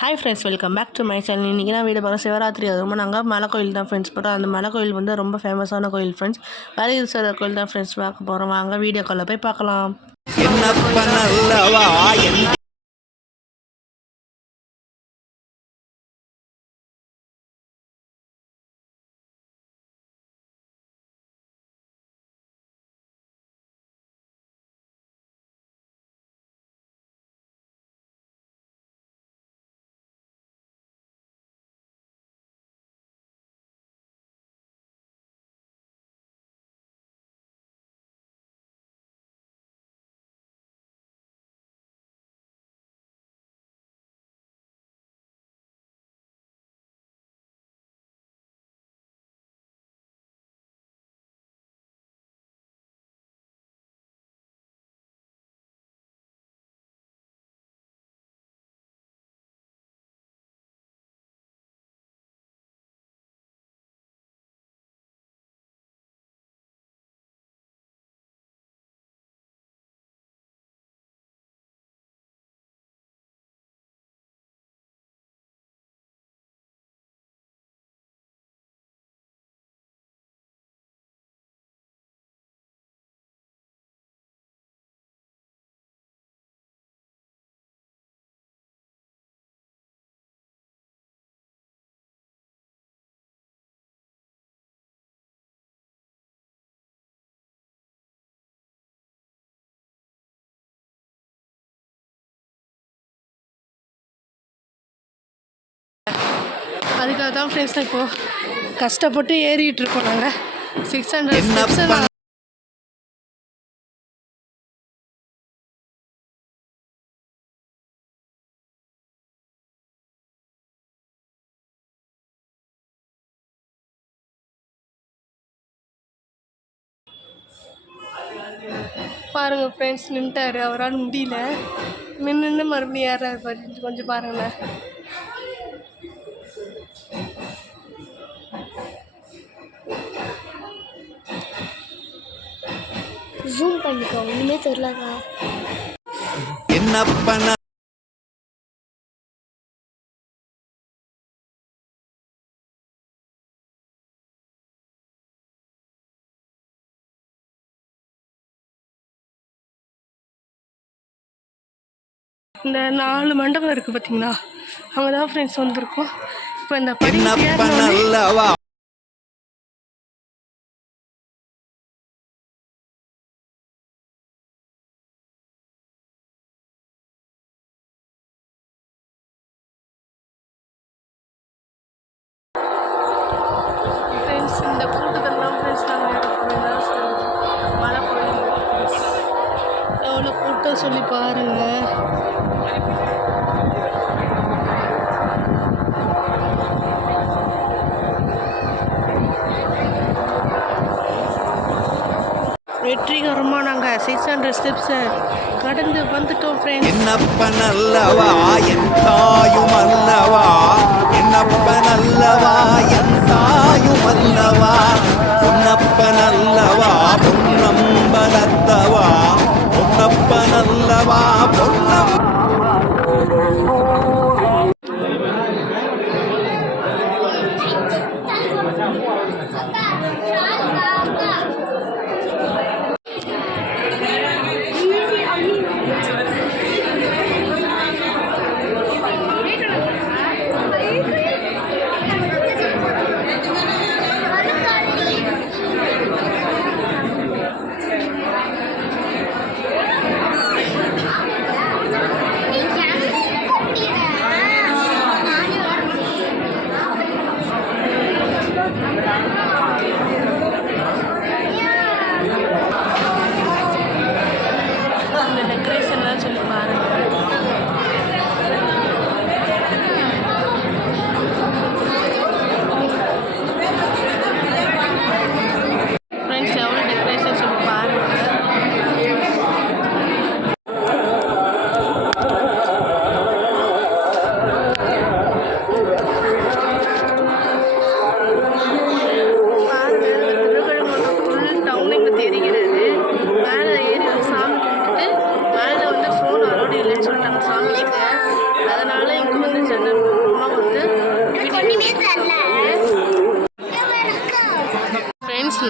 Hi friends, welcome back to my channel. இன்றைக்கி நான் வீடு போகிறோம். சிவராத்திரி அதுவும் நாங்கள் மலை கோயில் தான் ஃப்ரெண்ட்ஸ் போகிறோம். அந்த மலை கோயில் வந்து ரொம்ப ஃபேமஸான கோயில் ஃப்ரெண்ட்ஸ். வேலையீஸ்வரர் கோயில் தான் ஃப்ரெண்ட்ஸ் பார்க்க போகிறோம். வாங்க வீடியோ காலில் போய் பார்க்கலாம். அதுக்காக தான் ஃப்ரெண்ட்ஸ் இப்போது கஷ்டப்பட்டு ஏறிட்டு இருக்கோம். நாங்கள் 600 ஸ்டெப்ஸ் பாருங்கள் ஃப்ரெண்ட்ஸ். நின்ட்டார், அவரால் முடியல. நின்று மறுபடியும் ஏறாரு. கொஞ்சம் பாருங்களேன். ஜூம் பண்ணிக்கோ, ஒன்றுமே தெரியலக்கா. என்ன பண்ண இந்த 4 மண்டபம் இருக்குது பார்த்தீங்களா, அங்கே தான் ஃப்ரெண்ட்ஸ் வந்திருக்கோம். இப்போ இந்த படி ஃப்ரெண்ட்ஸ் இந்த கூட்டத்தெல்லாம் ஃப்ரெண்ட்ஸ் நாங்கள் மலை கோயில் எவ்வளோ கூட்டம் சொல்லி பாருங்கள். வெற்றிகரமாக நாங்கள் 600 ஸ்டெப்ஸை கடந்து வந்துட்டோம் ஃப்ரெண்ட்ஸ். என்னப்பன் அல்லவா என் தாயும் அல்லவா, என்னப்பன் அல்லவா என் தாயும் அல்லவா, பொன்னப்பன் அல்லவா பொன்னம்பலத்தவா, பொன்னப்பன் அல்லவா பொன்னம்.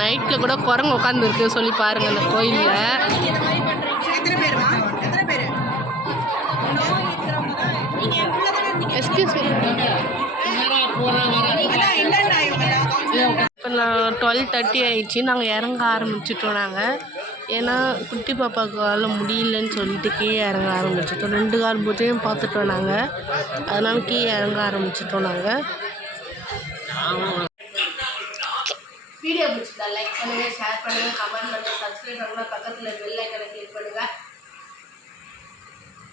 நைட்டில் கூட குரங்கு உட்காந்துருக்கு சொல்லி பாருங்கள் அந்த கோயிலில். எக்ஸ்கியூஸ் இப்போ நான் 12:30 ஆயிடுச்சு. நாங்கள் இறங்க ஆரம்பிச்சிட்டோம். நாங்கள் ஏன்னா குட்டி பாப்பாவுக்கு வாழ முடியலன்னு சொல்லிட்டு கீழே இறங்க ஆரம்பிச்சிட்டோம். 2 கால் பூஜையும் பார்த்துட்டோம் நாங்கள். அதனால கீழே இறங்க ஆரம்பிச்சிட்டோம் நாங்கள். வீடியோ பிடிச்சிருந்தா லைக் பண்ணுங்கள், ஷேர் பண்ணுங்கள், கமெண்ட் பண்ணுங்கள், சப்ஸ்கிரைப் பண்ணுங்கள், பக்கத்தில் பெல் ஐக்கனை கிளிக் பண்ணுங்கள்.